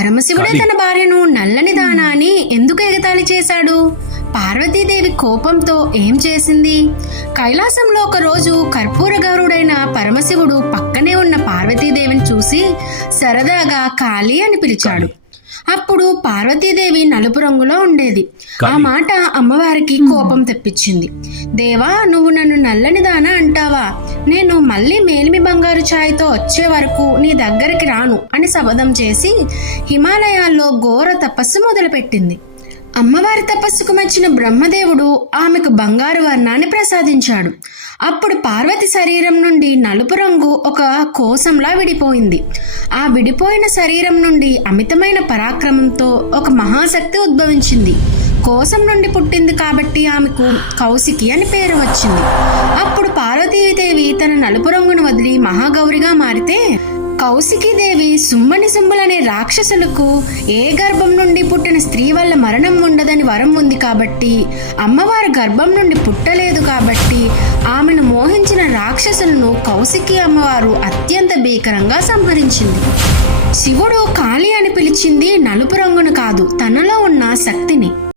పరమశివుడే తన భార్యను నల్లని దానా అని ఎందుకు ఎగతాళి చేశాడు? పార్వతీదేవి కోపంతో ఏం చేసింది? కైలాసంలో ఒక రోజు కర్పూర గౌరుడైన పరమశివుడు పక్కనే ఉన్న పార్వతీదేవిని చూసి సరదాగా కాళీ అని పిలిచాడు. అప్పుడు పార్వతీదేవి నలుపు రంగులో ఉండేది. ఆ మాట అమ్మవారికి కోపం తెప్పించింది. దేవా, నువ్వు నన్ను నల్లని దానా అంటావా? నేను మళ్ళీ మేలిమి బంగారు ఛాయతో వచ్చే వరకు నీ దగ్గరికి రాను అని శపథం చేసి హిమాలయాల్లో ఘోర తపస్సు మొదలుపెట్టింది. అమ్మవారి తపస్సుకు మెచ్చిన బ్రహ్మదేవుడు ఆమెకు బంగారు వర్ణాన్ని ప్రసాదించాడు. అప్పుడు పార్వతి శరీరం నుండి నలుపు రంగు ఒక కోసంలా విడిపోయింది. ఆ విడిపోయిన శరీరం నుండి అమితమైన పరాక్రమంతో ఒక మహాశక్తి ఉద్భవించింది. కోసం నుండి పుట్టింది కాబట్టి ఆమెకు కౌశికి అని పేరు వచ్చింది. అప్పుడు పార్వతీదేవి తన నలుపు రంగును వదిలి మహాగౌరిగా మారితే కౌశికీదేవి సుమ్మని సుంబులనే రాక్షసులకు ఏ గర్భం నుండి పుట్టిన స్త్రీ వల్ల మరణం ఉండదని వరం ఉంది కాబట్టి, అమ్మవారు గర్భం నుండి పుట్టలేదు కాబట్టి ఆమెను మోహించిన రాక్షసులను కౌశికి అమ్మవారు అత్యంత భీకరంగా సంహరించింది. శివుడు కాళీ అని పిలిచింది నలుపు రంగును కాదు, తనలో ఉన్న శక్తిని.